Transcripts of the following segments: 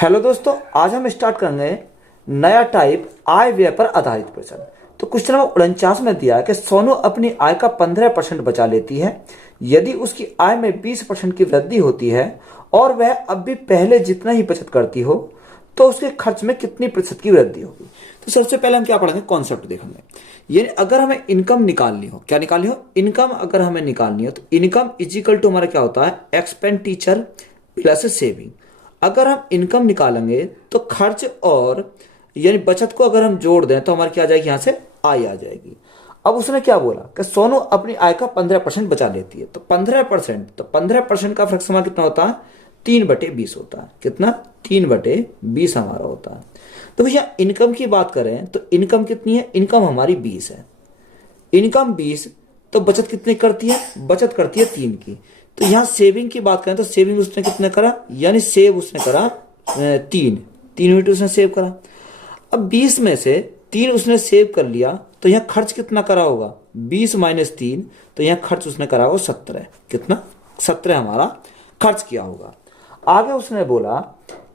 Hello दोस्तों, आज हम स्टार्ट करेंगे नया टाइप आय व्यय पर आधारित प्रश्न। तो क्वेश्चन नंबर 49 में दिया है कि सोनू अपनी आय का 15% बचा लेती है यदि उसकी आय में 20% की वृद्धि होती है और वह अब भी पहले जितना ही बचत करती हो तो उसके खर्च में कितनी प्रतिशत की वृद्धि होगी। तो सबसे पहले हम क्या पढ़ेंगे, कॉन्सेप्ट देखेंगे। ये अगर हमें इनकम निकालनी हो, क्या निकालनी हो, इनकम अगर हमें निकालनी हो तो इनकम इजिकल टू हमारा क्या होता है, एक्सपेंडिचर प्लस सेविंग। अगर हम इनकम निकालेंगे तो खर्च और यानी बचत को अगर हम जोड़ दें तो हमारी क्या आ जाएगी, यहां से आय आ जाएगी। अब उसने क्या बोला कि सोनू अपनी आय का 15% बचा लेती है। तो 15% का फ्रैक्शन हमारा कितना होता है, 3/20 होता है। कितना, 3/20 हमारा होता है। तो भैया इनकम की बात करें तो इनकम कितनी है, इनकम हमारी 20 है। इनकम 20 तो बचत कितनी करती है, बचत करती है 3 की। तो यहां सेविंग की बात करें तो सेविंग उसने कितने करा, यानी सेव उसने करा 3 यूनिट उसने सेव करा। अब 20 में से 3 उसने सेव कर लिया तो यहां खर्च कितना करा होगा, 20 - 3, तो यहां खर्च उसने करा होगा 17। कितना, 17 हमारा खर्च किया होगा। आगे उसने बोला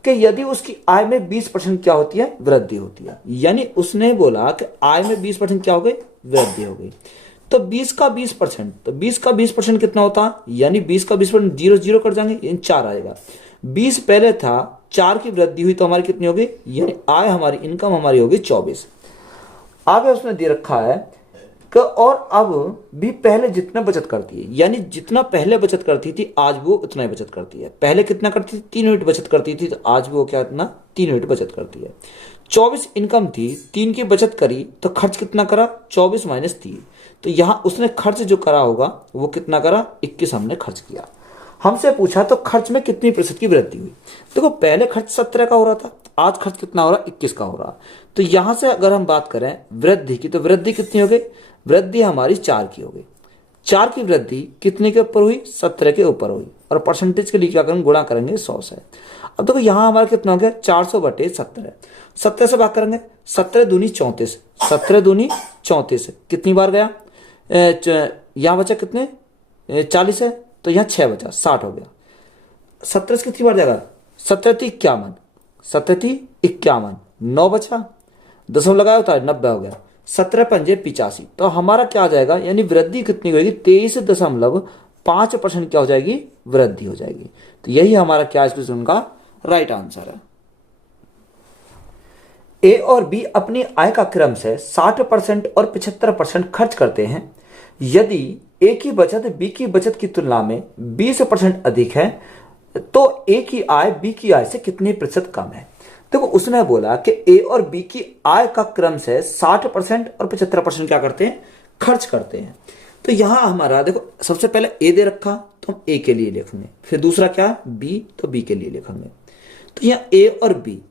कि यदि उसकी आय में 20% क्या होती है, वृद्धि होती है। यानी उसने बोला कि आय में 20% क्या हो गई, वृद्धि हो गई। तो 20 का 20%, तो 20 का 20% कितना होता है, यानी 20 का 20% 0 0 कर जाएंगे, यानी 4 आएगा। 20 पहले था, 4 की वृद्धि हुई तो हमारी कितनी होगी, यानी आय हमारी, इनकम हमारी होगी 24। आगे उसने दे रखा है कि और अब भी पहले जितना बचत करती है, यानी जितना पहले बचत करती थी आज वो उतना ही बचत करती है। पहले कितना करती थी, 3 यूनिट बचत करती थी, तो आज भी वो क्या, इतना 3 यूनिट बचत करती है। 24 इनकम थी, 3 की बचत करी तो खर्च कितना करा, 24 - 3। तो यहां उसने खर्च जो करा होगा वो कितना करा, 21 हमने खर्च किया। हमसे पूछा तो खर्च में कितनी प्रतिशत की वृद्धि हुई। देखो पहले खर्च 17 का हो रहा था, आज खर्च कितना हो रहा, 21 का हो रहा। तो यहां से अगर हम बात करें वृद्धि की, तो वृद्धि कितनी हो गई, वृद्धि हमारी 4 की हो गई। 4 की वृद्धि कितने के ऊपर हुई, 17 के ऊपर हुई। और परसेंटेज के लिए क्या करेंगे, गुणा करेंगे 100 से। अब देखो यहां हमारा कितना हो गया, 400/17। 17 से भाग करेंगे, 17 दूनी 34, 17 दूनी 34 कितनी बार गया, यहां बचा कितने, 40 है, तो यहां 6 बचा, 60 हो गया। 17 से कितनी बार जाएगा, 17×3 = 51, 17×3 = 51, 9 बचा, दशमलव लगाया होता है, 90 हो गया। 17×5 = 85। तो हमारा क्या आ जाएगा, यानी वृद्धि कितनी होगी, 23.5% क्या हो जाएगी, वृद्धि हो जाएगी। तो यही हमारा क्या इस क्वेश्चन का राइट आंसर है। ए और बी अपनी आय का क्रम से 60% और 75% खर्च करते हैं। यदि ए की बचत बी की बचत की तुलना में 20% अधिक है तो ए की आय बी की आय से कितने प्रतिशत कम है। देखो उसने बोला कि ए और बी की आय का क्रम से 60% और 75% क्या करते हैं, खर्च करते हैं। तो यहां हमारा देखो सबसे पहले ए दे रखा तो हम ए के लिए लिखेंगे, फिर दूसरा क्या बी, तो बी के लिए लिखेंगे। तो यहां ए और बी,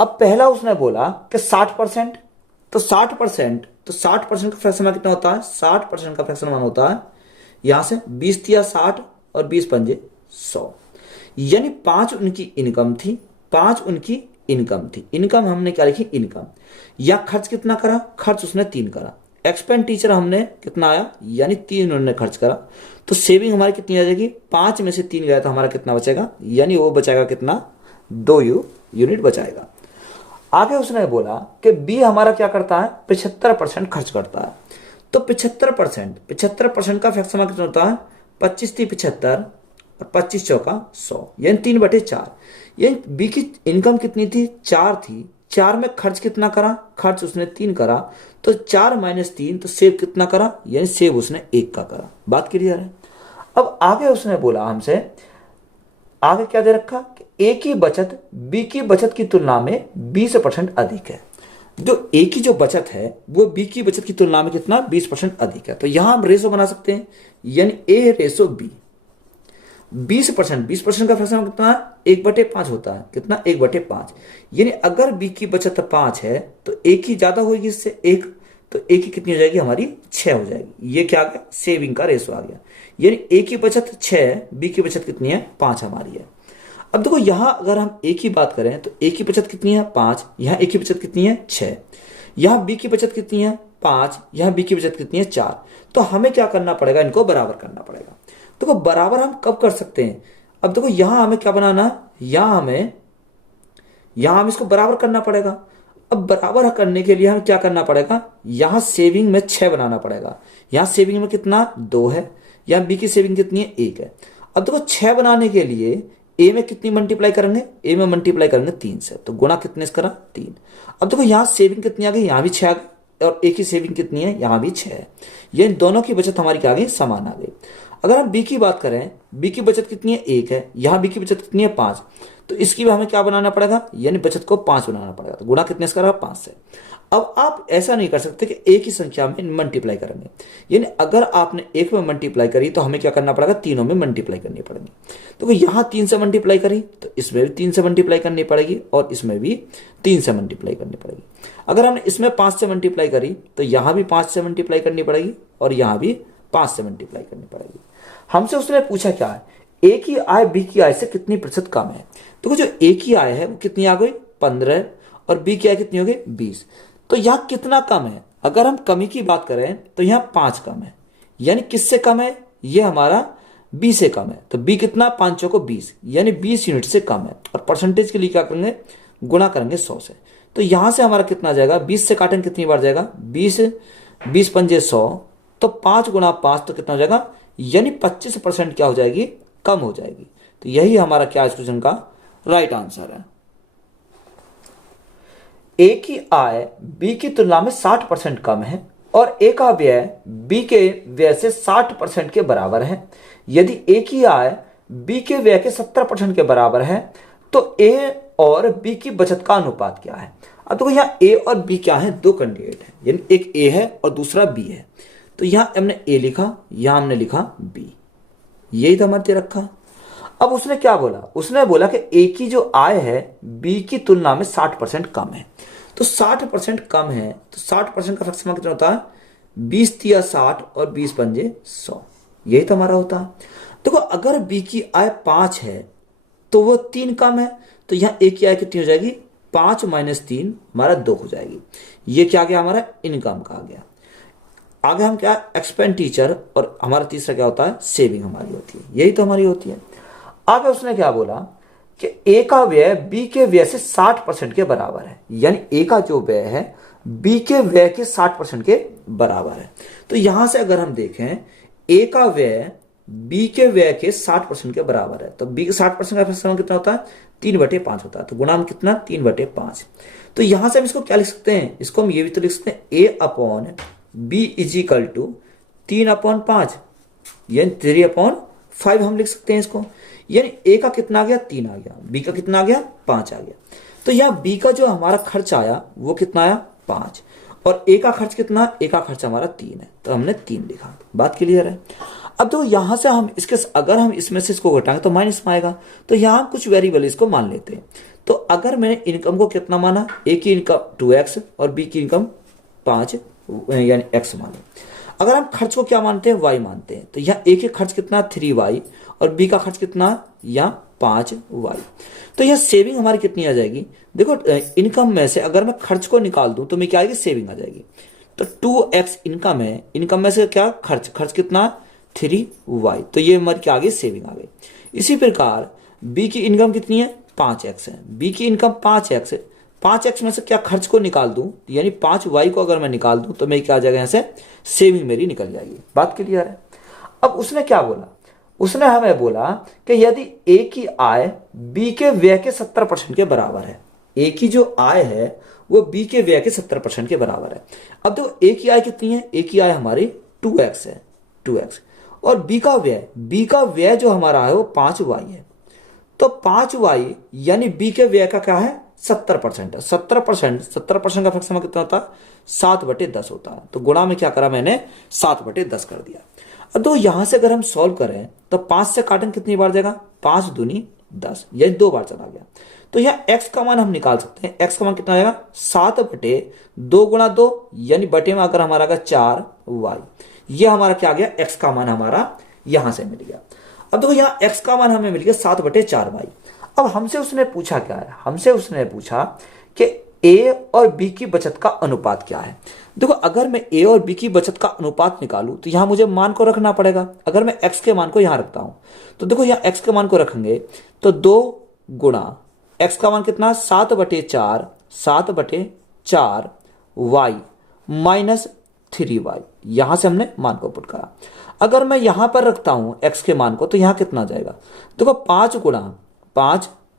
अब पहला उसने बोला कि 60%, तो 60%, तो 60% का फ्रैक्शन कितना होता है, 60% का फ्रैक्शन मान होता है यहां से 20 दिया 60 और 20×5 = 100। यानी 5 उनकी इनकम थी, 5 उनकी इनकम थी। इनकम हमने क्या लिखी, इनकम। या खर्च कितना करा, खर्च उसने 3 करा। एक्सपेंडिचर हमने कितना आया, यानी 3 उन्होंने खर्च करा। तो सेविंग हमारी कितनी आ जाएगी, 5 में से 3 गया तो हमारा कितना बचेगा, यानी वो बचाएगा कितना, 2 यूनिट बचाएगा। आगे उसने बोला कि बी हमारा क्या करता है, 75% खर्च करता है। तो 75% का फ्रैक्शन कितना होता है, 25×3 = 75 और 25×4 = 100, यानी 3/4। यानी बी की इनकम कितनी थी, 4 थी, 4 में खर्च कितना करा, खर्च उसने 3 करा। तो 4 - 3, तो सेव कितना करा, यानी सेव उसने 1 का करा। बात क्लियर है। अब आगे उसने बोला हमसे, आगे क्या दे रखा कि ए की बचत बी की बचत की तुलना में 20% अधिक है। जो ए की जो बचत है वो बी की बचत की तुलना में कितना, 20% अधिक है। तो यहां हम रेशो बना सकते हैं, यानी A/B। 20% का फ्रैक्शन कितना, 1/5 होता है। कितना, 1/5। यानी अगर बी की बचत 5 है तो ए की ज्यादा होगी इससे 1, तो ए की कितनी हो जाएगी, हमारी 6 हो जाएगी। ये क्या आ गया, सेविंग का रेशो आ गया। यानी ए की बचत 6, बी की बचत कितनी है, 5 हमारी है। अब देखो यहां अगर हम ए की बात करें तो ए की बचत कितनी है, 5, यहां ए की बचत कितनी है, 6, यहां बी की बचत कितनी है, 5, यहां बी की बचत कितनी है, 4। तो हमें क्या करना पड़ेगा, इनको बराबर करना पड़ेगा। देखो बराबर हम कब कर सकते हैं, अब देखो यहां हमें क्या बनाना, यहां हमें यहां हम इसको बराबर करना पड़ेगा। अब बराबर करने के लिए हमें क्या करना पड़ेगा, यहां सेविंग में 6 बनाना पड़ेगा। यहां सेविंग में कितना 2 है, यहां बी की सेविंग कितनी है 1 है। अब देखो 6 बनाने के लिए ए में कितनी मल्टीप्लाई करेंगे, ए में मल्टीप्लाई करेंगे 3 से, तो गुणा कितने से करा 3। अब देखो यहां सेविंग कितनी आ गई, यहां भी 6 आ गई, और ए की सेविंग कितनी है, यहां भी 6 है। ये इन दोनों की बचत हमारी क्या आ गई, समान आ गई। अगर हम बी की बात करें, बी की बचत कितनी है 1 है, यहां बी की बचत कितनी है 5, तो इसकी भी हमें क्या बनाना पड़ेगा, यानी बचत को 5 बनाना पड़ेगा। तो गुणा कितने से करा 5 से। अब आप ऐसा नहीं कर सकते कि एक ही संख्या में मल्टीप्लाई करेंगे, यानी अगर आपने एक में मल्टीप्लाई करी तो हमें क्या करना पड़ेगा, तीनों में मल्टीप्लाई करनी पड़ेगी। तो यहां 3 से मल्टीप्लाई करी तो इसमें भी 3 से मल्टीप्लाई करनी पड़ेगी, और इसमें भी 3 से मल्टीप्लाई करनी पड़ेगी। अगर हमने इसमें 5 से मल्टीप्लाई करी तो यहां भी 5 से मल्टीप्लाई करनी पड़ेगी, और यहां भी 5 से मल्टीप्लाई करनी पड़ेगी। हमसे उसने पूछा क्या है, ए की आय बी की आय से कितनी प्रतिशत कम है। तो जो ए की आय है वो कितनी आ गई 15, और बी की आय कितनी हो गई 20। तो यहां कितना कम है, अगर हम कमी की बात करें तो यहां 5 कम है, यानी किससे कम है, ये हमारा बी से कम है। तो बी कितना 5 को 20, यानी 20 यूनिट से कम है। और परसेंटेज के लिए क्या करेंगे, गुणा करेंगे 100 से। तो यहां से हमारा कितना जाएगा, 20 से काटेंगे कितनी बार जाएगा 20, 20 पंजे 100, तो 5 गुणा 5 तो कितना हो जाएगा, यानी 25% क्या हो जाएगी, कम हो जाएगी। तो यही हमारा क्या इस क्वेश्चन का राइट आंसर है। ए की आय बी की तुलना में 60% कम है, और ए का व्यय बी के व्यय से 60% के बराबर है। यदि ए की आय बी के व्यय के 70% के बराबर है, तो ए और बी की बचत का अनुपात क्या है। अब देखो यहाँ ए और बी क्या है, दो कैंडिडेट है, यानी एक ए है और दूसरा बी है। तो यहां हमने ए लिखा, यहां हमने लिखा बी, यही तो हमारे रखा। अब उसने क्या बोला, उसने बोला कि ए की जो आय है बी की तुलना में 60% कम है। तो 60% कम है, तो 60% का फ्रैक्शन कितना होता है, 20 तिया 60 और 20 पंजे 100, यही तो हमारा होता है। देखो अगर बी की आय 5 है तो वो 3 कम है, तो यहां ए की आय कितनी हो जाएगी, 5 माइनस 3 हमारा 2 हो जाएगी। ये क्या गया, हमारा इनकम का आ गया। आगे हम क्या, एक्सपेंडिचर, और हमारा तीसरा क्या होता है, सेविंग हमारी होती है, यही तो हमारी होती है। आगे उसने क्या बोला कि ए का व्यय बी के व्यय से 60% के बराबर है, यानी ए का जो व्यय है बी के व्यय के 60% के बराबर है। तो यहां से अगर हम देखें, ए का व्यय बी के व्यय के 60% के बराबर है, तो बी के 60% का फ्रैक्शन कितना होता है, 3/5 होता है। तो गुणा हम कितना, 3/5। तो यहां से हम इसको क्या लिख सकते हैं, इसको हम ये भी तो लिख सकते हैं, A upon B is equal to 3/5, यानी 3/5 हम लिख सकते हैं इसको। यानी ए का कितना आ गया, 3 आ गया, बी का कितना आ गया, 5 आ गया। तो यहाँ बी का जो हमारा खर्च आया वो कितना आया, 5, और ए का खर्च कितना, ए का खर्च हमारा 3 है, तो हमने 3 लिखा। बात क्लियर है। अब तो यहां से हम इसके, अगर हम इसमें से इसको घटाएंगे तो माइनस में आएगा, तो यहां कुछ वेरिएबल इसको मान लेते हैं। तो अगर मैंने इनकम को कितना माना, ए की इनकम 2x और बी की इनकम 5 यानी x मान लो। अगर हम खर्च को क्या मानते हैं, y मानते हैं, तो यहाँ ए के खर्च कितना 3y और बी का खर्च कितना, यहाँ 5y। तो यह सेविंग हमारी कितनी आ जाएगी, देखो इनकम में से अगर मैं खर्च को निकाल दूं तो मैं क्या आएगी, सेविंग आ जाएगी। तो 2x इनकम है, इनकम में से क्या खर्च, खर्च कितना 3y, तो ये हमारी क्या आ गई, सेविंग आ गई। इसी प्रकार बी की इनकम कितनी है, 5x है, बी की इनकम 5x है, 5x में से क्या खर्च को निकाल दूं, यानी 5y को अगर मैं निकाल दूं तो मेरी क्या आ जाएगा, यहां से सेविंग मेरी निकल जाएगी। बात क्लियर है। अब उसने क्या बोला, उसने हमें बोला कि यदि ए की आय बी के व्यय के 70% के बराबर है, ए की जो आय है वो बी के व्यय के 70% के बराबर है। अब देखो ए की आय कितनी है, ए की आय हमारी 2x है, 2x, और बी का व्यय जो हमारा है वो 5y है। तो 5y यानी बी के व्यय का क्या है, 70% है। 70% का फ्रैक्शन कितना होता है, 7/10 होता है। तो गुणा में क्या करा मैंने, 7/10 कर दिया। अब तो यहां से अगर हम सॉल्व करें तो 5 से काटें कितनी बार जाएगा, 5 दूनी 10, यही 2 बार चला गया। तो यहाँ x का मान हम निकाल सकते हैं, x का मान कितना आएगा, 7/2 गुणा 2, यानी बटे में अगर हमारा 4y, ये हमारा क्या आ गया, x का मान हमारा यहां से मिल गया। अब देखो यहाँ x का मान हमें मिल गया 7/4y। अब हमसे उसने पूछा क्या है, हमसे उसने पूछा कि a और b की बचत का अनुपात क्या है। देखो अगर मैं a और b की बचत का अनुपात निकालूं तो यहां मुझे मान को रखना पड़ेगा। अगर मैं x के मान को यहां रखता हूं तो देखो यहां x के मान को रखेंगे तो 2 गुणा एक्स का मान कितना, 7/4, 7/4 वाई माइनस 3y। यहां से हमने मान को पुट करा। अगर मैं यहां पर रखता हूं x के मान को तो यहां कितना जाएगा, देखो 5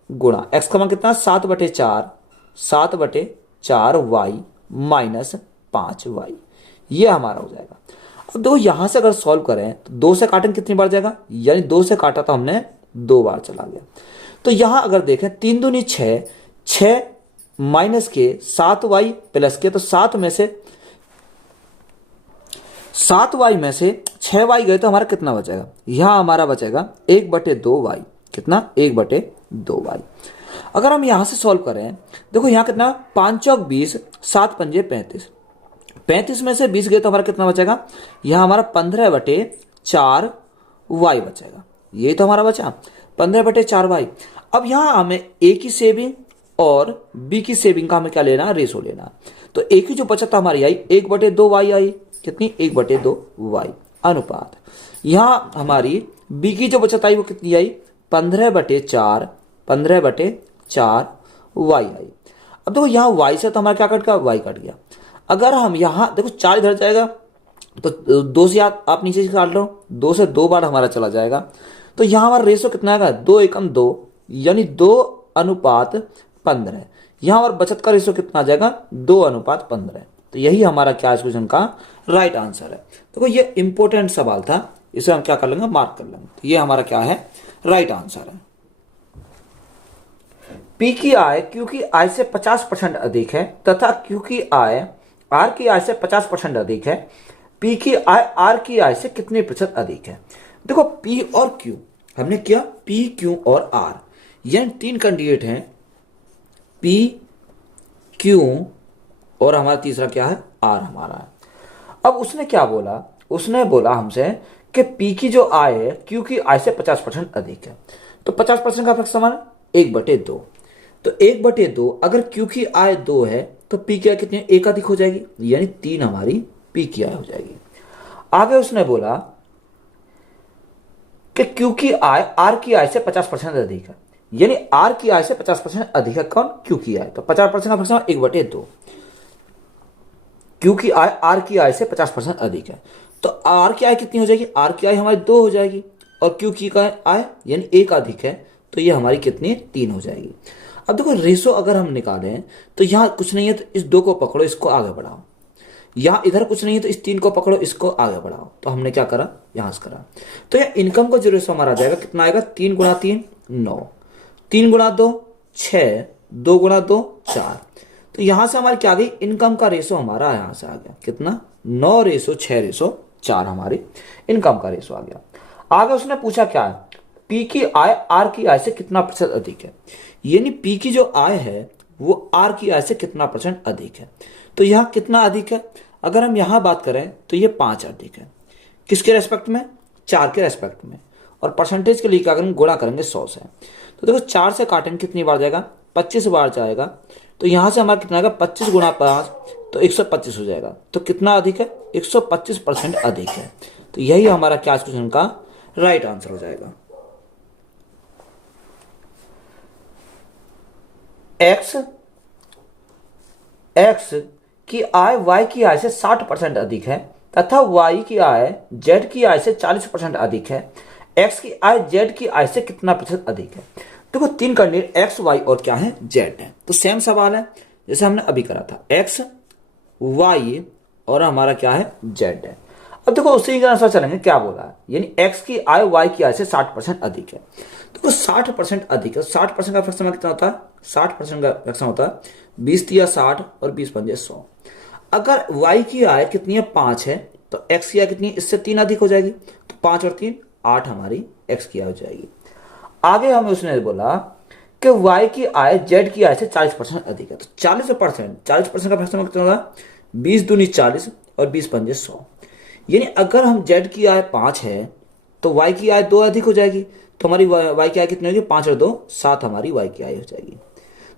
गुणा एक्स का मान कितना, 7/4, 7/4 वाई माइनस 5y, ये हमारा हो जाएगा। अब देखो यहां से अगर सॉल्व करें तो 2 से काटें कितनी बार जाएगा, यानी 2 से काटा तो हमने 2 बार चला गया। तो यहां अगर देखें 3 दूनी 6, 6 माइनस के 7y प्लस के, तो 7 में से 7y में से 6y गए तो हमारा कितना बचेगा, यहां हमारा बचेगा 1/2y। कितना, 1/2y। अगर हम यहां से सॉल्व करें, देखो यहां कितना, 5 चौक 20, 7 पंजे 35, 35 में से 20 गए तो हमारा कितना बचेगा, यहां हमारा 15/4y बचेगा। ये तो हमारा बचा 15/4y। अब यहां हमें ए की सेविंग और बी की सेविंग का हमें क्या लेना, रेशो लेना। तो ए की जो बचत हमारी आई 1/2y आई, कितनी, 1/2y अनुपात। यहां हमारी बी की जो बचत आई वो कितनी आई, 15/4 15/4y आई। अब देखो यहां y से तो हमारा क्या कट गया, y कट गया। अगर हम यहां देखो 4 इधर जाएगा तो 2 से आप नीचे से काट लो, 2 से 2 बार हमारा चला जाएगा। तो यहां हमारा रेशो कितना आएगा, 2 एकम 2, यानी 2:15। यहां हमारा बचत का रेशो कितना आ जाएगा, 2:15। तो यही हमारा क्या इस क्वेश्चन का राइट आंसर है। देखो ये इंपॉर्टेंट सवाल था, इसे हम क्या कर लेंगे, मार्क कर लेंगे। तो ये हमारा क्या है, राइट आंसर है। पी की आय क्यू की आय से 50% अधिक है तथा क्यू की आय आर की आय से 50% अधिक है। पी की आय आर की आय से कितने प्रतिशत अधिक है। देखो पी और क्यू हमने किया, पी क्यू और आर, यानी 3 कैंडिडेट हैं, पी क्यू और हमारा तीसरा क्या है, आर हमारा है। अब उसने क्या बोला, उसने बोला हमसे कि पी की जो आय है क्यू की आय से 50% अधिक है। तो 50% का फ्रैक्शन समान 1/2। तो 1/2 अगर क्यू की आय 2 है तो पी की आय कितनी, 1 अधिक हो जाएगी, यानी 3 हमारी पी की आय हो जाएगी। आगे उसने बोला कि क्यू की आय आर की आय से 50% अधिक है, यानी आर की आय से 50% अधिक है कौन, क्यू की आय। तो 50% का फ्रैक्शन 1/2। क्यू की आय आर की आय से 50% अधिक है, तो आर की आय कितनी हो जाएगी, आर की आय हमारी 2 हो जाएगी, और क्यू की आय यानी 1 अधिक है, तो ये हमारी कितनी, 3 हो जाएगी। अब देखो रेशो अगर हम निकालें तो यहां कुछ नहीं है तो इस 2 को पकड़ो, इसको आगे बढ़ाओ। यहां इधर कुछ नहीं है तो इस 3 को पकड़ो, इसको आगे बढ़ाओ। तो हमने क्या करा, यहां से करा। तो यह इनकम का जो रेशो हमारा जाएगा कितना आएगा, 3 × 3 9, 3 × 2 6, 2 × 2 4। तो यहां से हमारी क्या आ गई, इनकम का रेशो हमारा यहां से आ गया कितना, 9:6:4 हमारी इनकम का रेशो आ गया। आगे उसने पूछा क्या है, पी की आय आर की आय से कितना प्रतिशत अधिक है, यानी पी की जो आय है वो आर की आय से कितना % अधिक है। तो यहां कितना अधिक है, अगर हम यहां बात करें तो ये 5 अधिक है, किसके रेस्पेक्ट में, 4 के रेस्पेक्ट में। और परसेंटेज के लिए क्या करेंगे, गुणा करेंगे 100 से। तो देखो 4 से काटेंगे कितनी बार जाएगा, 25 बार जाएगा। तो यहां से हमारा कितना आएगा, 25 × 5 तो 125 हो जाएगा। तो कितना अधिक है, 125% अधिक है। तो यही हमारा क्या क्वेश्चन का राइट आंसर हो जाएगा। एक्स की आय वाई की आय से 60% अधिक है तथा वाई की आय जेड की आय से 40% अधिक है। एक्स की आय जेड की आय से कितना प्रतिशत अधिक है। देखो 3 कैंडिडेट एक्स वाई और क्या है, जेड है। तो सेम सवाल है जैसे हमने अभी करा था, एक्स वाई और हमारा क्या है, जेड है। अब देखो उसी के अनुसार चलेंगे, क्या बोला है, यानी एक्स की आय वाई की आय से 60% अधिक है। देखो 60% अधिक है, 60% का फ्रैक्शन कितना होता है, 60% का फ्रैक्शन होता है 20 × 60 और 20 × 5 = 100। अगर y की आय कितनी है, 5 है, तो x की आय कितनी है, इससे 3 अधिक हो जाएगी। तो 5 और 3 8 हमारी x की आय हो जाएगी। आगे हमें उसने बोला कि y की आय z की आय से 40% अधिक है। तो 40% का फ्रैक्शन कितना होगा, 20 दूनी 40 और 20 × 5 = 100। यानी अगर हम z की आय 5 है तो y की आय 2 अधिक हो जाएगी। तो हमारी y की आय कितनी होगी, 5 और 2 7 हमारी y की आय हो जाएगी।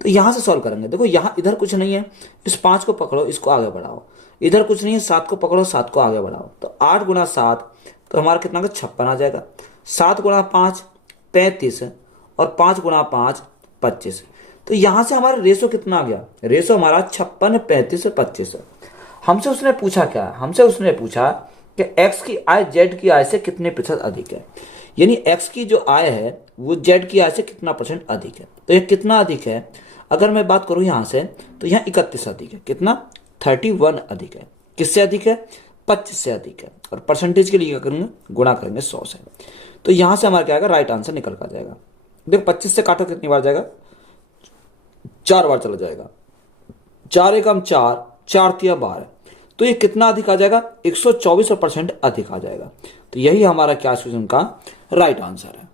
तो यहां से सॉल्व करेंगे। देखो यहां इधर कुछ नहीं है, इस 5 को पकड़ो, इसको आगे बढ़ाओ। इधर कुछ नहीं है, 7 को पकड़ो, 7 को आगे बढ़ाओ। तो 8 × 7 तो हमारा कितना का 56 आ जाएगा। 7 × 5 35 और 5 × 5 25। तो यहां से हमारा रेशो कितना आ गया, रेशो हमारा 56, 35 और 25 है। हमसे उसने पूछा क्या, हमसे उसने पूछा कि एक्स की आय जेड की आय से कितने प्रतिशत अधिक है, यानी एक्स की जो आय है वो जेड की आय से कितना परसेंट अधिक है। तो ये कितना अधिक है, अगर मैं बात करूं यहां से तो यहाँ 31 अधिक है, कितना 31 अधिक है, किससे अधिक है 25 से अधिक है। और परसेंटेज के लिए क्या करेंगे, गुणा करेंगे 100 से। तो यहां से हमारा क्या आएगा, राइट आंसर निकल कर जाएगा। देखो 25 से काटो कितनी बार जाएगा, 4 बार चला जाएगा, 4 एकम 4, 4 तिया 12, तो ये कितना अधिक आ जाएगा 124% अधिक आ जाएगा। तो यही हमारा क्या क्वेश्चन का राइट आंसर है।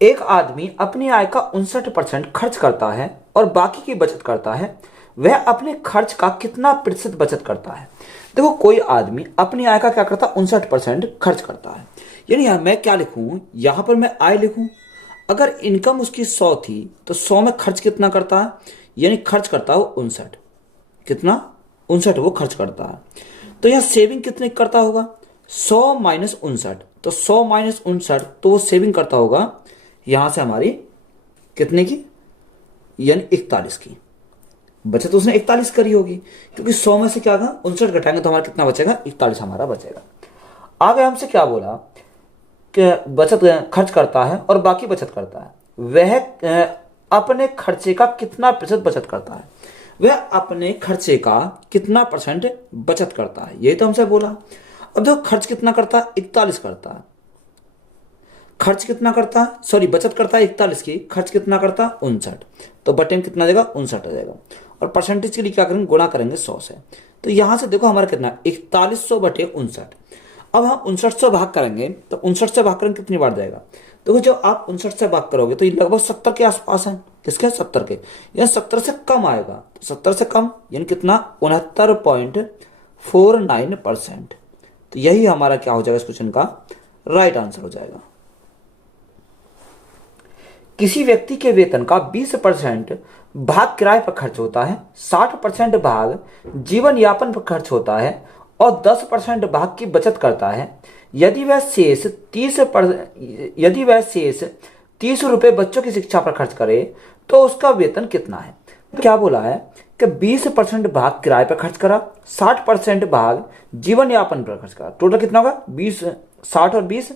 एक आदमी अपनी आय का 59% खर्च करता है और बाकी की बचत करता है, वह अपने खर्च का कितना प्रतिशत बचत करता है। देखो कोई आदमी अपनी आय का क्या करता है 59% खर्च करता है, यानी मैं क्या लिखूं, यहां पर मैं आय लिखूं, अगर इनकम उसकी 100 थी तो 100 में खर्च कितना करता है, यानी खर्च करता है वो 59, कितना 59 वो खर्च करता है। तो यहां सेविंग कितने करता होगा, 100 माइनस 59, तो 100 माइनस 59 तो वो सेविंग करता होगा यहां से हमारी कितने की, यानी 41 की। बचत उसने 41 करी होगी, क्योंकि 100 में से क्या होगा 59 घटाएंगे तो हमारा कितना बचेगा 41 हमारा बचेगा। आगे हमसे क्या बोला कि बचत खर्च करता है और बाकी बचत करता है, वह अपने खर्चे का कितना प्रतिशत बचत करता है, वह अपने खर्चे का कितना परसेंट बचत करता है, यही तो हमसे बोला। अब देखो खर्च कितना करता है 41 करता है, खर्च कितना करता है, सॉरी बचत करता है 41 की, खर्च कितना करता है 59, तो बटे में कितना आ जाएगा 59 आ जाएगा। और परसेंटेज के लिए क्या करेंगे, गुणा करेंगे 100 से। तो यहां से देखो हमारा कितना 4100 बटे 59। अब हम 59 से भाग करेंगे तो 59 से भाग करेंगे कितनी बार जाएगा, देखो जब आप 59 से भाग करोगे तो ये लगभग 70 के आसपास है, किसके 70 के, यानी 70 से कम आएगा, तो 70 से कम यानी कितना 69.49%। तो यही हमारा क्या हो जाएगा इस क्वेश्चन का राइट आंसर हो जाएगा। किसी व्यक्ति के वेतन का 20% भाग किराए पर खर्च होता है, 60% भाग जीवन यापन पर खर्च होता है और 10% भाग की बचत करता है। यदि वह शेष 30 रुपए बच्चों की शिक्षा पर खर्च करे तो उसका वेतन कितना है। क्या बोला है कि 20% भाग किराए पर खर्च करा, 60% भाग जीवन यापन पर खर्च करा, टोटल कितना होगा 20, 60 और 20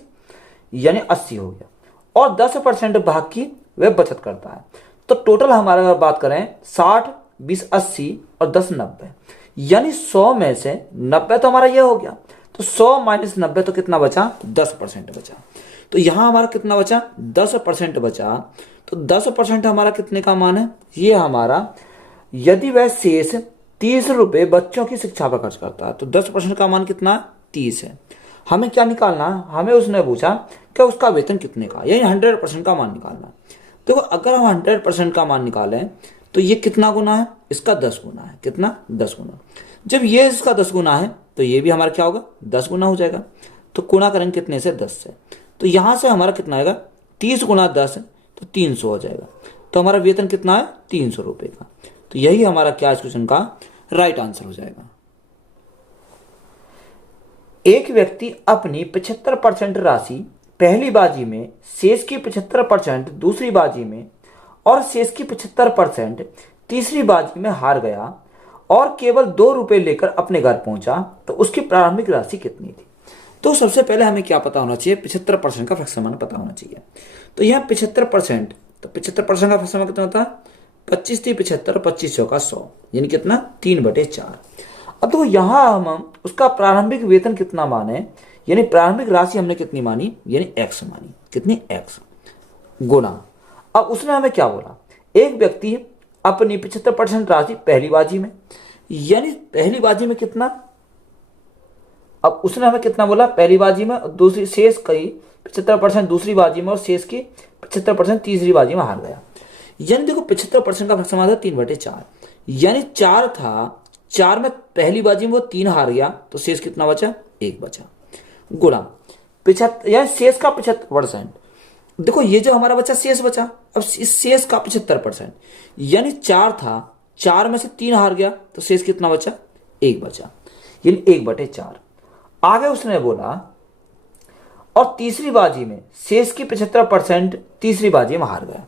यानी 80 हो गया, और 10% भाग की वह बचत करता है। तो टोटल हमारा अगर बात करें 60, 20 80 और 10 90, यानी 100 में से 90 तो हमारा ये हो गया, तो 100 माइनस 90 तो कितना बचा 10% बचा। तो यहां हमारा कितना बचा 10% बचा। तो 10% हमारा कितने का मान है, ये हमारा यदि वह शेष 30 रुपए बच्चों की शिक्षा पर खर्च करता है तो 10% का मान कितना 30 है। हमें क्या निकालना, हमें उसने पूछा कि उसका वेतन कितने का, यानी 100% का मान निकालना। देखो अगर हम 100% का मान निकालें तो ये कितना गुना है, इसका 10 गुना है, कितना 10 गुना। जब ये इसका 10 गुना है तो ये भी हमारा क्या होगा 10 गुना हो जाएगा। तो गुणा करेंगे कितने से 10 से, तो यहां से हमारा कितना आएगा 30 गुना 10 तो 300 हो जाएगा। तो हमारा वेतन कितना है 300 रुपए का। तो यही हमारा क्या इस क्वेश्चन का राइट आंसर हो जाएगा। एक व्यक्ति अपनी 75% राशि पहली बाजी में, शेष की 75% दूसरी बाजी में और शेष की 75% तीसरी बाजी में हार गया और केवल 2 रुपए लेकर अपने घर पहुंचा, तो उसकी प्रारंभिक राशि कितनी थी। तो सबसे पहले हमें क्या पता होना चाहिए, 75% का फ्रैक्शन मान पता होना चाहिए। तो यह 75%, तो 75% का फ्रैक्शन मान कितना होता है 25 थी 75, 25 का 100 यानी कितना 3/4। अब तो यहां हम उसका प्रारंभिक वेतन कितना माने, यानी प्रारंभिक राशि हमने कितनी मानी, यानी x मानी, कितनी x गुना। अब उसने हमें क्या बोला, एक व्यक्ति अपनी 75% राशि पहली बाजी में, यानी पहली बाजी में कितना, अब उसने हमें कितना बोला पहली बाजी में, दूसरी शेष कई 75% दूसरी बाजी में और शेष की 75% तीसरी बाजी में हार गया। यानी देखो 75% का फ्रैक्शन आता है 3/4, यानी 4 था, 4 में पहली बाजी में वो 3 हार गया तो शेष कितना बचा 1 बचा, गुणा 75 यानी शेष का 75%। देखो ये जो हमारा बचा शेष बचा, अब इस शेष का 75% यानी 4 था, 4 में से 3 हार गया तो शेष कितना बचा 1 बचा, यानी 1/4। आगे उसने बोला और तीसरी बाजी में शेष की 75% तीसरी बाजी में हार गया।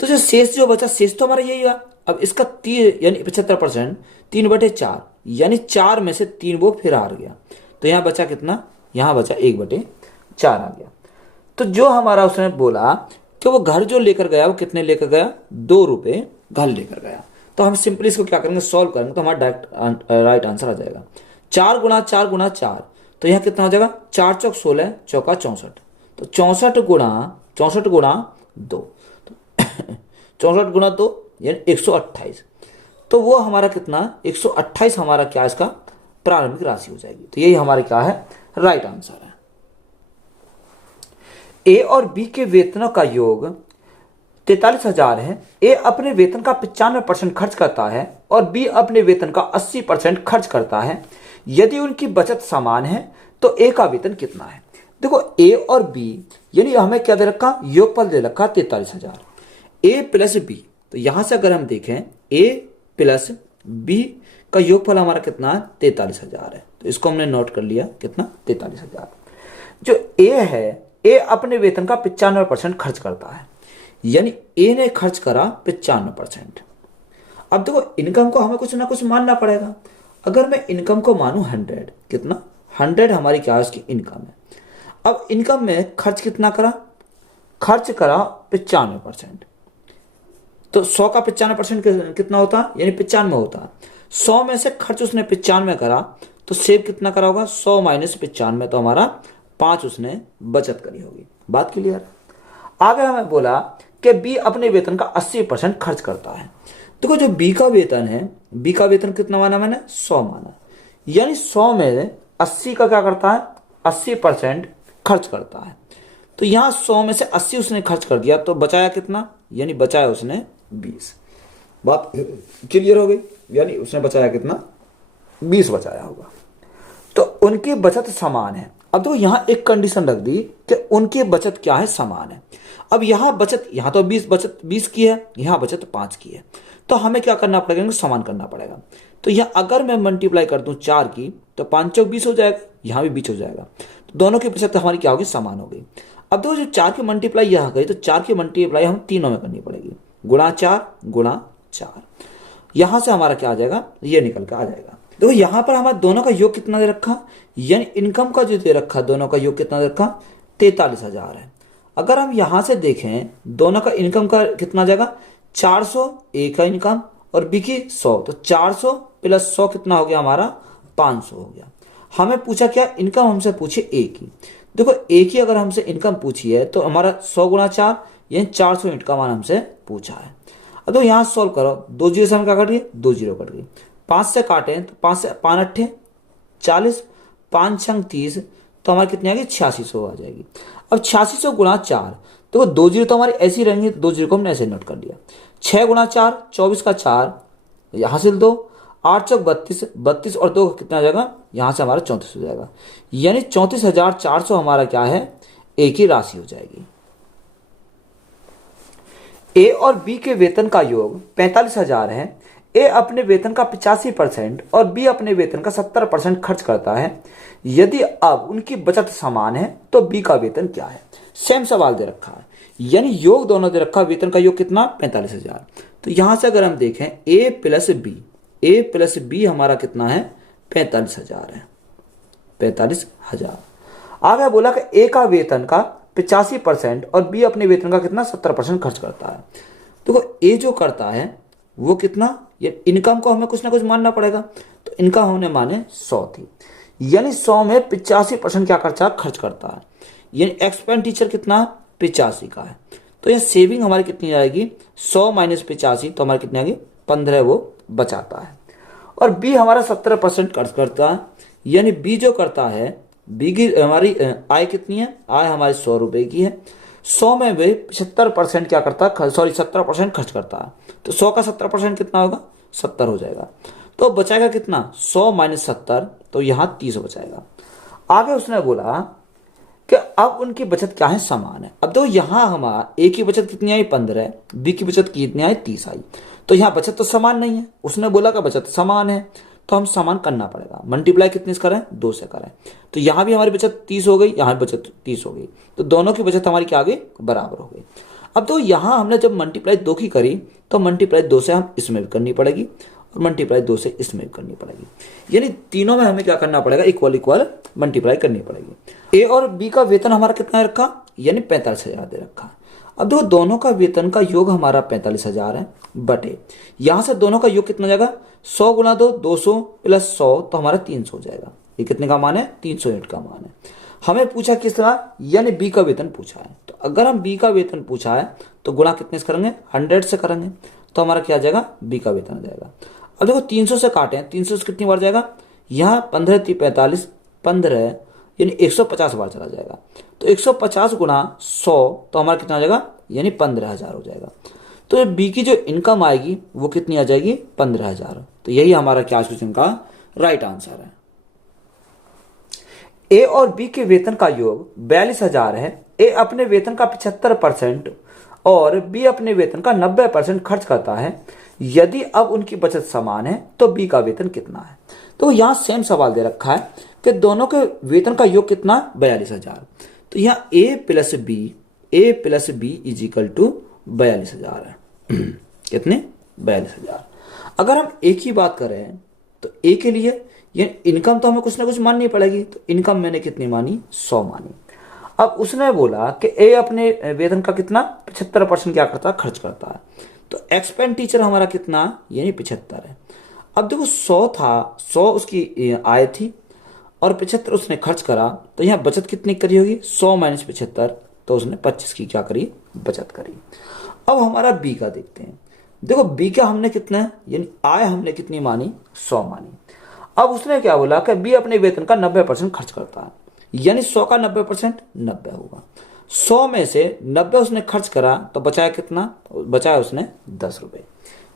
तो जो शेष जो बचा, शेष तो हमारा यही हुआ। अब इसका 3 यानी 75%, 3/4 यानी 4 में से 3 वो फिर हार गया। तो यहाँ बचा कितना, यहाँ बचा 1/4 आ गया। तो जो हमारा उसने बोला कि वो घर जो लेकर गया वो कितने लेकर गया, 2 रुपये घर लेकर गया। तो हम सिंपली इसको क्या करेंगे, सॉल्व करेंगे तो हमारा डायरेक्ट राइट आंसर आ जाएगा 4 गुणा 4 गुणा 4। तो यहाँ कितना हो जाएगा, 4 चौक 16, चौका 64। तो 64 गुणा 2, तो 64 गुणा 2 यानी 128। तो वो हमारा कितना, 128 हमारा क्या इसका प्रारंभिक राशि हो जाएगी। तो यही हमारे क्या है, राइट आंसर है। ए और बी के वेतनों का योग 43,000 है। ए अपने वेतन का 95% खर्च करता है और बी अपने वेतन का 80% खर्च करता है। यदि उनकी बचत समान है तो ए का वेतन कितना है। देखो ए और बी यानी हमें क्या दे रखा, योगफल दे रखा 43,000, ए प्लस बी। तो यहां से अगर हम देखें ए प्लस बी का योगफल हमारा कितना है, 43,000 है। तो इसको हमने नोट कर लिया, कितना 43,000। जो ए है, ए अपने वेतन का 95% खर्च करता है, यानी ए ने खर्च करा 95%। अब देखो इनकम को हमें कुछ ना कुछ मानना पड़ेगा। अगर मैं इनकम को मानूं 100, कितना 100 हमारी क्या है, उसकी इनकम है। अब इनकम में खर्च कितना करा, खर्च करा 95%। तो 100 का 95% कितना होता, यानी 95 होता। 100 में से खर्च उसने 95 करा, तो सेव कितना करा होगा, 100 माइनस 95, तो हमारा 5 उसने बचत करी होगी। बात क्लियर। आगे हमें बोला कि बी अपने वेतन का 80% खर्च करता है। देखो जो बी का वेतन है, बी का वेतन कितना माना मैंने, 100 माना, यानी 100 में 80 का क्या करता है, 80% खर्च करता है। तो यहां 100 में से 80 उसने खर्च कर दिया, तो बचाया कितना, यानी बचाया उसने 20। बात क्लियर हो गई, यानी उसने बचाया कितना, 20 बचाया होगा। तो उनकी बचत समान है। अब तो यहां एक कंडीशन रख दी कि उनकी बचत क्या है, समान है। अब यहां बचत, यहां तो 20 बचत 20 की है, यहां बचत 5 की है। तो हमें क्या करना पड़ेगा, इनको समान करना पड़ेगा। तो यहां अगर मैं मल्टीप्लाई कर दूं 4 की, तो 5 चौक 20 हो जाएगा, यहां भी 20 हो जाएगा। तो दोनों की बचत हमारी क्या होगी, समान हो गई। अब देखो जो 4 की मल्टीप्लाई यहां गई, तो 4 की मल्टीप्लाई हम तीनों में करनी पड़ेगी, गुणा 4 यहां से हमारा क्या आ जाएगा, ये निकल कर आ जाएगा। देखो यहां पर हमारा दोनों का योग कितना दे रखा, यानी इनकम का जो दे रखा, दोनों का योग कितना दे रखा, 43,000 है। अगर हम यहां से देखें दोनों का इनकम का कितना जाएगा, 400 ए का इनकम और बी की 100, तो 400 प्लस 100 कितना हो गया हमारा, 500 हो गया। हमें पूछा क्या, इनकम हमसे पूछी ए की। देखो ए की अगर हमसे इनकम पूछी है तो हमारा 100 गुणा 4 यानी 400 यूनिट का मान हमसे पूछा है। अब तो यहाँ सॉल्व करो, 2 जीरो से हम क्या कट गए, 2 जीरो कट गई। 5 से काटें तो 5 से 5 अट्ठे 40, 5 छंग 30, तो हमारी कितनी आ गई, 8600 आ जाएगी। अब 8600 गुणा 4, देखो 2 जीरो तो हमारी ऐसी रहेंगी, 2 जीरो को हमने ऐसे नोट कर लिया। 6 गुणा 4 24 का 4, हासिल 2, 8 चौक 32, 32 और 2 कितना आ जाएगा, यहाँ से हमारा 34 हो जाएगा। यानी 34,400 हमारा क्या है, ए की राशि हो जाएगी। ए और बी के वेतन का योग 45,000 है। ए अपने वेतन का 85% और बी अपने वेतन का 70% खर्च करता है। यदि अब उनकी बचत समान है तो बी का वेतन क्या है। सेम सवाल दे रखा है, यानी योग दोनों दे रखा, वेतन का योग कितना, 45,000। तो यहां से अगर हम देखें ए प्लस बी हमारा कितना है, 45,000 है, 45,000। आगे बोला कि ए का वेतन का 85% और बी अपने वेतन का कितना, 70% खर्च करता है। देखो ए जो करता है वो कितना, ये इनकम को हमें कुछ ना कुछ मानना पड़ेगा। तो इनकम हमने माने 100 थी, यानी 100 में 85% क्या खर्च करता है, यानी एक्सपेंडिचर कितना, 85 का है। तो ये सेविंग हमारी कितनी आएगी, 100 माइनस 85, तो हमारी कितनी आएगी, 15 वो बचाता है। और बी हमारा 70% खर्च करता है, यानी बी जो करता है, बी की हमारी आय कितनी है, आय हमारी 100 रुपए की है। 100 में वे 75% क्या करता है, 70% खर्च करता है। तो 100 का 70% कितना होगा, 70 हो जाएगा। तो बचाएगा कितना, 100 माइनस 70, तो यहाँ 30 बचाएगा। आगे उसने बोला कि अब उनकी बचत क्या है, समान है। अब तो यहाँ हमारा ए की बचत कितनी आई, 15, बी की बचत कितनी आई, 30 आई। तो यहाँ बचत तो समान नहीं है, उसने बोला कि बचत समान है, तो हम समान करना पड़ेगा। मल्टीप्लाई कितने से करें, 2 से करें। तो यहाँ भी हमारी बचत 30 हो गई, यहाँ भी बचत 30 हो गई, तो दोनों की बचत हमारी क्या आ गई, बराबर हो गई। अब तो यहाँ हमने जब मल्टीप्लाई 2 की करी तो मल्टीप्लाई 2 से हम इसमें भी करनी पड़ेगी और मल्टीप्लाई 2 से इसमें भी करनी पड़ेगी, यानी तीनों में हमें क्या करना पड़ेगा, इक्वल इक्वल मल्टीप्लाई करनी पड़ेगी। ए और बी का वेतन हमारा कितना रखा, यानी 45,000 दे रखा। अब देखो दोनों का वेतन का योग हमारा 45,000 है, बटे यहां से दोनों का योग कितना जाएगा, 100 गुना 2 200 प्लस 100 तो हमारा 300 हो जाएगा। ये कितने का मान है, 300 यूनिट का मान है। हमें पूछा किस तरह, यानी बी का वेतन पूछा है, तो अगर हम बी का वेतन पूछा है तो गुणा कितने से करेंगे, 100 से करेंगे, तो हमारा क्या आ जाएगा, बी का वेतन आ जाएगा। अब देखो 300 से काटे, 300 से कितनी बार जाएगा, यहाँ 15 3 45 15 यानी 150 बार चला जाएगा, तो 150 गुना 100 तो हमारा कितना आ जाएगा, यानी 15,000 हो जाएगा। तो बी की जो इनकम आएगी वो कितनी आ जाएगी, 15,000। तो यही हमारा क्या क्वेश्चन का राइट आंसर है। ए और बी के वेतन का योग 42,000 है। ए अपने वेतन का 75% और बी अपने वेतन का 90% खर्च करता है। यदि अब उनकी बचत समान है तो बी का वेतन कितना है। तो यहाँ सेम सवाल दे रखा है कि दोनों के वेतन का योग कितना, 42,000। तो यहाँ A plus B is equal to 42,000 है। कितने, 42,000। अगर हम ए की बात करें तो ए के लिए ये इनकम तो हमें कुछ ना कुछ माननी पड़ेगी, तो इनकम मैंने कितनी मानी, 100 मानी। अब उसने बोला कि ए अपने वेतन का कितना 75% क्या करता है, खर्च करता है, तो एक्सपेंडिचर हमारा कितना, यानी 75 है। अब देखो 100 था, 100 उसकी आय थी और 75 उसने खर्च करा, तो यहाँ बचत कितनी करी होगी, 100 माइनस 75, तो उसने 25 की क्या करी, बचत करी। अब हमारा बी का देखते हैं। देखो बी का हमने कितना है, यानी आय हमने कितनी मानी, 100 मानी। अब उसने क्या बोला कि बी अपने वेतन का 90% खर्च करता है, यानी 100 का 90% 90 होगा। 100 में से 90 उसने खर्च करा तो बचाया कितना, बचाया उसने 10 रुपए,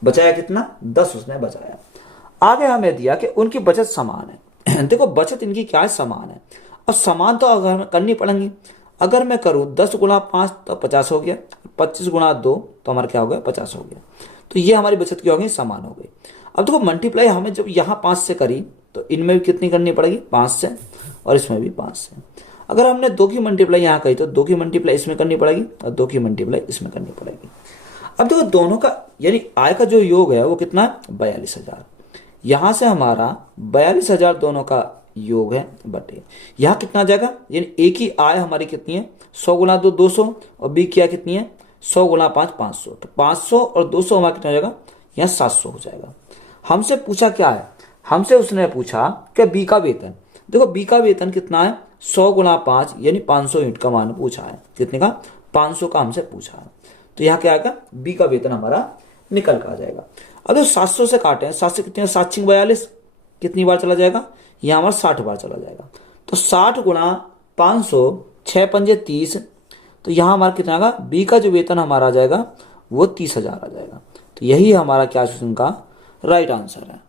बचाया कितना, 10 उसने बचाया। आगे हमें दिया कि उनकी बचत समान है। देखो बचत इनकी क्या है, समान है। अब समान तो अगर करनी पड़ेंगी, अगर मैं करूं 10 गुणा 5 तो 50 हो गया, 25 गुणा 2 तो हमारा क्या हो गया, 50 हो गया। तो ये हमारी बचत की हो गई, समान हो गई। अब देखो मल्टीप्लाई हमें जब यहाँ 5 से करी तो इनमें भी कितनी करनी पड़ेगी, 5 से, और इसमें भी 5 से। अगर हमने 2 की मल्टीप्लाई यहाँ करी तो 2 की मल्टीप्लाई इसमें करनी पड़ेगी और 2 की मल्टीप्लाई इसमें करनी पड़ेगी। अब देखो दोनों का यानी आय का जो योग है वो कितना है, 42,000। यहां से हमारा 42,000 दोनों का योग है, बटे यहाँ कितना आ जाएगा, यानी ए की आय हमारी कितनी है, 100 गुना 2 200, और बी की आय कितनी है, 100 गुना 5 500, तो 500 और 200 हमारा कितना हो जाएगा, यहाँ 700 हो जाएगा। हमसे पूछा क्या है, हमसे उसने पूछा कि बी का वेतन। देखो बी का वेतन कितना है, 100 गुना 5 यानी 500 यूनिट का मान पूछा है, कितने का, 500 का हमसे पूछा है। तो यहाँ क्या आएगा, बी का वेतन हमारा निकल कर आ जाएगा। अब 700 से काटे, 7 से कितने, 7 6 42, कितनी बार चला जाएगा, यहाँ हमारा 60 बार चला जाएगा। तो 60 गुणा 500, 6 पंजे 30, तो यहाँ हमारा कितना आएगा, बी का जो वेतन हमारा आ जाएगा वो 30,000 आ जाएगा। तो यही हमारा क्या क्वेश्चन का राइट आंसर है।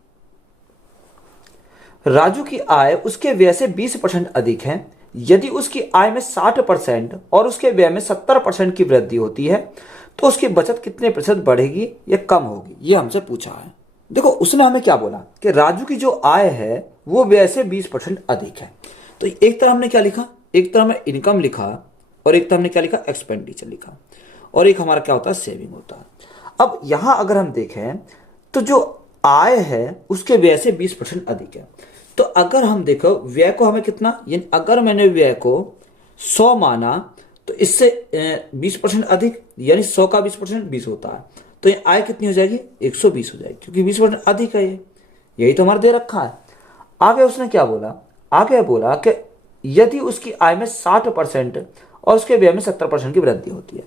राजू की आय उसके व्यय से 20% अधिक है। यदि उसकी आय में 60% और उसके व्यय में 70% की वृद्धि होती है तो उसकी बचत कितने प्रतिशत बढ़ेगी या कम होगी, ये हमसे पूछा है। देखो उसने हमें क्या बोला कि राजू की जो आय है वो व्यय से 20% अधिक है। तो एक तरह हमने क्या लिखा, एक तरह हमने इनकम लिखा और एक तरह हमने क्या लिखा, एक्सपेंडिचर लिखा, और एक हमारा क्या होता है, सेविंग होता है। अब यहां अगर हम देखें तो जो आय है उसके व्यय से 20% अधिक है। तो अगर हम देखो व्यय को हमें कितना, यानी अगर मैंने व्यय को 100 माना तो इससे 20% अधिक, यानी 100 का 20% 20 होता है, तो ये आय कितनी हो जाएगी, 120 हो जाएगी, क्योंकि 20% अधिक है। यही तो हमारा दे रखा है। आगे उसने क्या बोला, आगे बोला कि यदि उसकी आय में 60% और उसके व्यय में 70% की वृद्धि होती है।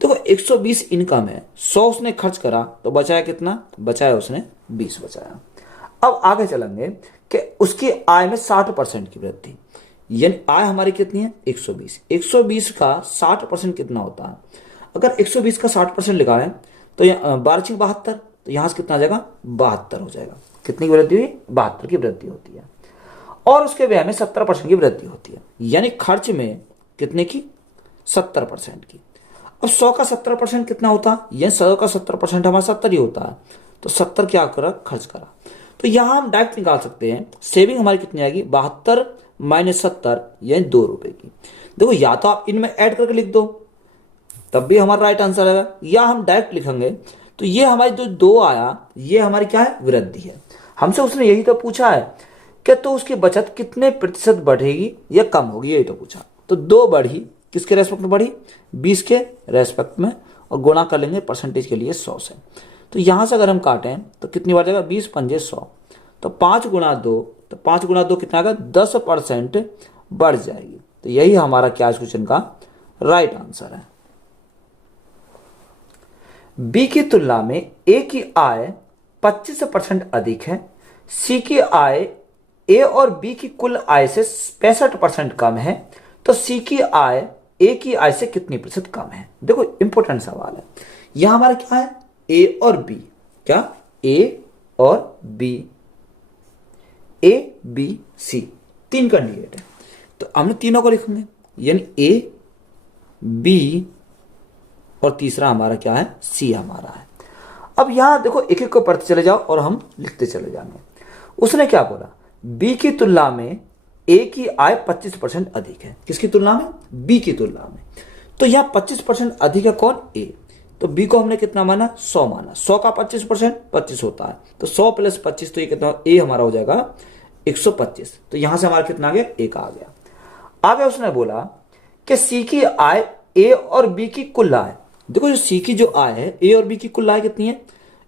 तो 120 इनकम है, 100 उसने खर्च करा तो बचाया कितना, बचाया उसने 20 बचाया। अब आगे चलेंगे कि उसकी आय में 60% की वृद्धि, यानी आय हमारी कितनी है, 120। 120 का 60% कितना होता है, अगर 120 का 60% लगाएं तो 12 72, तो यहां से कितना आ जाएगा, 72 हो जाएगा। कितनी की वृद्धि हुई, 72 की वृद्धि होती है। और उसके व्यय में 70% की वृद्धि होती है, यानी खर्च में कितने की, 70% की। अब 100 का 70% कितना होता है, यह 100 का 70% हमारा 70 ही होता है, तो 70 क्या करा, खर्च करा। तो यहां हम डायरेक्ट निकाल सकते हैं, सेविंग हमारी कितनी आएगी, 72 माइनस 70 यानी 2 रुपए की। देखो या तो आप इनमें ऐड करके लिख दो तब भी हमारा राइट आंसर आएगा। या हम डायरेक्ट लिखेंगे तो ये हमारी जो 2 आया ये हमारी क्या है, वृद्धि है। हमसे उसने यही तो पूछा है कि तो उसकी बचत कितने प्रतिशत बढ़ेगी या कम होगी, यही तो पूछा। तो 2 बढ़ी, किसके रेस्पेक्ट में बढ़ी, 20 के रेस्पेक्ट में, और गुणा कर लेंगे परसेंटेज के लिए 100 से। तो यहां से अगर हम काटें तो कितनी बार जाएगा, 20 पंजे 100, तो 5 गुणा 2, तो 5 गुणा 2 कितना आएगा, 10% बढ़ जाएगी। तो यही हमारा क्या इस क्वेश्चन का राइट आंसर है। बी की तुलना में ए की आय 25% अधिक है, सी की आय ए और बी की कुल आय से 65% कम है, तो सी की आय ए की आय से कितनी प्रतिशत कम है। देखो इंपॉर्टेंट सवाल है। यहां हमारा क्या है, ए और बी, क्या, ए और B, A B C, 3 candidate है। तो हमने तीनों को लिखेंगे, यानी ए बी और तीसरा हमारा क्या है, सी हमारा है। अब यहां देखो एक एक को पढ़ते चले जाओ और हम लिखते चले जाएंगे। उसने क्या बोला, बी की तुलना में ए की आय 25% अधिक है। किसकी तुलना में, बी की तुलना में। तो यहां 25% अधिक है कौन, ए। तो बी को हमने कितना माना, 100 माना। 100 का 25% 25 होता है, तो 100 + 25, तो ये कितना, ए हमारा हो जाएगा 125। तो यहां से हमारा कितना आ गया, 1 आ गया। आगे उसने बोला कि सी की आय ए और बी की कुल आय। देखो जो सी की जो आय है, ए और बी की कुल आय कितनी है,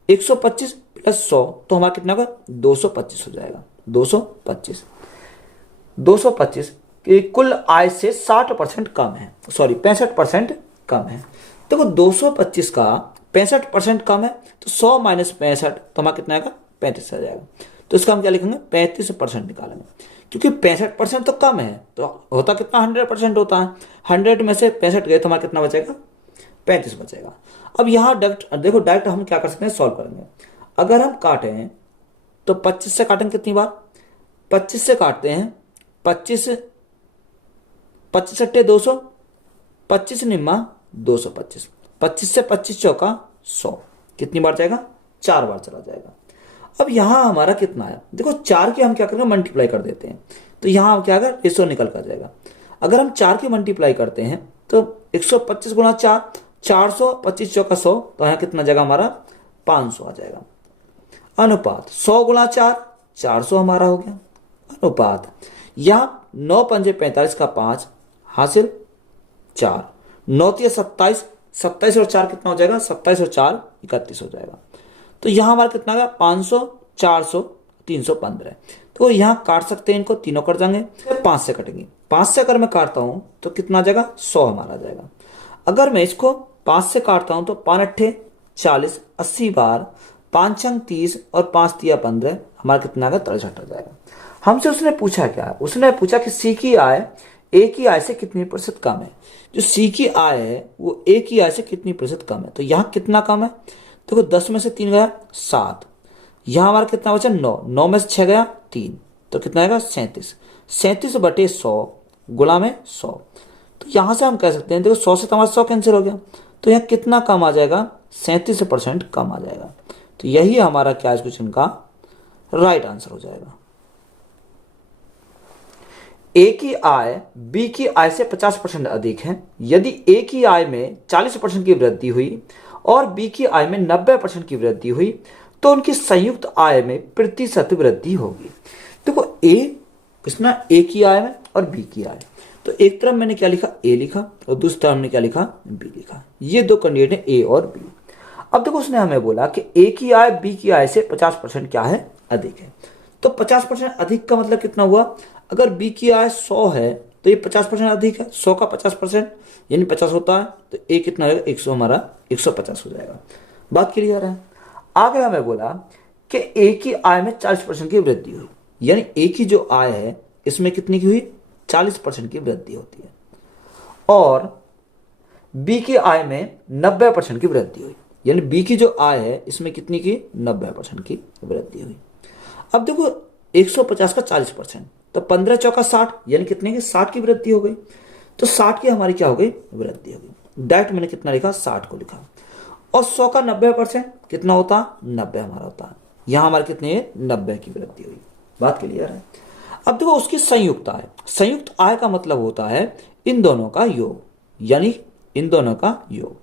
125 + 100, तो हमारा कितना होगा, 225 हो जाएगा। 225 की कुल आय से 60% कम है, सॉरी 65% कम है। देखो 225 का 65% कम है, तो 100 - 65, तो हमारा कितना आएगा, 35 आ जाएगा। तो इसका हम क्या लिखेंगे, 35% निकालेंगे, क्योंकि 65% तो कम है, तो होता कितना, 100% होता है। 100 में से 65 गए तो हमारा कितना बचेगा, 35 बचेगा। अब यहां देखो डायरेक्ट हम क्या कर सकते हैं, सॉल्व करेंगे। अगर हम काटें तो 25 से काटेंगे कितनी बार, 25 से काटते हैं, 25 × 200, 25 निम्मा 225, 25 से 25 चौका 100, कितनी बार जाएगा, 4 बार चला जाएगा। अब यहां हमारा कितना आया, देखो 4 के हम क्या करेंगे, मल्टीप्लाई कर देते हैं, तो यहां क्या आएगा, रेशो निकल कर जाएगा। अगर हम 4 की मल्टीप्लाई करते हैं तो 125 × 4, 400, 25 चौका 100, तो यहां कितना जाएगा हमारा, 500 आ जाएगा। अनुपात 100 × 4, 400 हमारा हो गया। अनुपात यहां 9 पंजे 45 का 5 हासिल 4, 9 × 27, 27 और 4 कितना हो जाएगा, 27 और 4 31 हो जाएगा। तो यहां हमारा कितना आ गया, 500, 400, 315। तो यहां काट सकते हैं, इनको तीनों कट जाएंगे, 5 से कटेंगे। 5 से अगर मैं काटता हूं तो कितना आ जाएगा, 100 हमारा आ जाएगा। अगर मैं इसको 5 से काटता हूं तो 5 × 8 40, 80 बार, 5 × 30 और 5 × 3 = 15, हमारा कितना आ गया, 63 आ जाएगा। हमसे उसने पूछा क्या, उसने पूछा कि सी की आय ए की आय से कितनी प्रतिशत कम है। जो सी की आय है वो ए की आय से कितनी प्रतिशत कम है, तो यहां कितना कम है, देखो 10 में से 3 गया 7, यहां हमारा कितना बचा 9, 9 में से 6 गया 3, तो कितना आएगा 37, 37/100 गुणा में 100। तो यहां से हम कह सकते हैं, देखो 100 से हमारा 100 कैंसिल हो गया, तो यहाँ कितना कम आ जाएगा, 37% कम आ जाएगा। तो यही हमारा क्या इस क्वेश्चन का राइट आंसर हो जाएगा। ए की आय बी की आय से 50% अधिक है। यदि ए की आय में 40% की वृद्धि हुई और बी की आय में 90% की वृद्धि हुई तो उनकी संयुक्त आय में प्रतिशत वृद्धि होगी। देखो ए कितना, ए की आय में और बी की आय, तो एक तरफ मैंने क्या लिखा, ए लिखा, और दूसरी तरफ हमने क्या लिखा, बी लिखा। ये दो कैंडिडेट है, ए और बी। अब देखो उसने हमें बोला कि ए की आय बी की आय से 50% क्या है, अधिक है। तो 50% अधिक का मतलब कितना हुआ, अगर बी की आय 100 है तो ये 50% अधिक है, 100 का 50% यानी 50 होता है, तो ए कितना रहेगा, 100 हमारा 150 हो जाएगा। बात क्लियर है। आगे हमें बोला कि ए की आय में 40% की वृद्धि हुई, यानी ए की जो आय है इसमें कितनी की हुई, 40% की वृद्धि होती है, और बी की आय में 90% की वृद्धि हुई, यानी बी की जो आय है इसमें कितनी की, 90% की वृद्धि हुई। अब देखो 150 का 40%, तो 15 चौका 60, यानी कितने की, 60 की वृद्धि हो गई। तो 60 की हमारी क्या हो गई, वृद्धि हो गई। डायरेक्ट मैंने कितना लिखा, 60 को लिखा। और 100 का 90% कितना होता, 90 हमारा होता है। यहां हमारे कितने, 90 की वृद्धि हुई। बात क्लियर है। अब देखो उसकी संयुक्त आय, संयुक्त आय का मतलब होता है इन दोनों का योग, यानी इन दोनों का योग।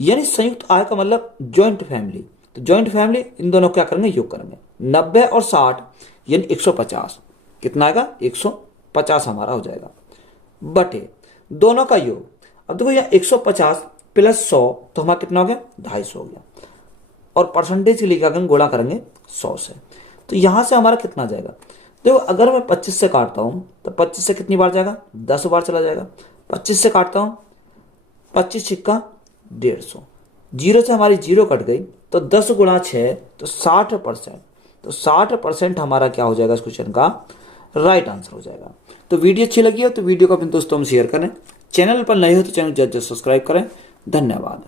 यानी संयुक्त आय का मतलब ज्वाइंट फैमिली, तो ज्वाइंट फैमिली इन दोनों क्या करेंगे, योग करेंगे। 90 और 60 यानी 150, कितना आएगा 150 हमारा हो जाएगा, बटे दोनों का योग। अब देखो यहाँ 150 प्लस 100 तो हमारा कितना हो गया 250 हो गया, और परसेंटेज के लिए क्या करेंगे, गुणा करेंगे 100 से। तो यहां से हमारा कितना जाएगा, देखो अगर मैं 25 से काटता हूं तो 25 से कितनी बार जाएगा, 10 बार चला जाएगा। 25 से काटता हूं, 25 छिक्का 150, जीरो से हमारी जीरो कट गई, तो 10 गुणा 6 तो 60%। तो 60% हमारा क्या हो जाएगा इस क्वेश्चन का राइट आंसर हो जाएगा। तो वीडियो अच्छी लगी हो तो वीडियो को अपने दोस्तों में शेयर करें, चैनल पर नए हो तो चैनल जल्द सब्सक्राइब करें। धन्यवाद।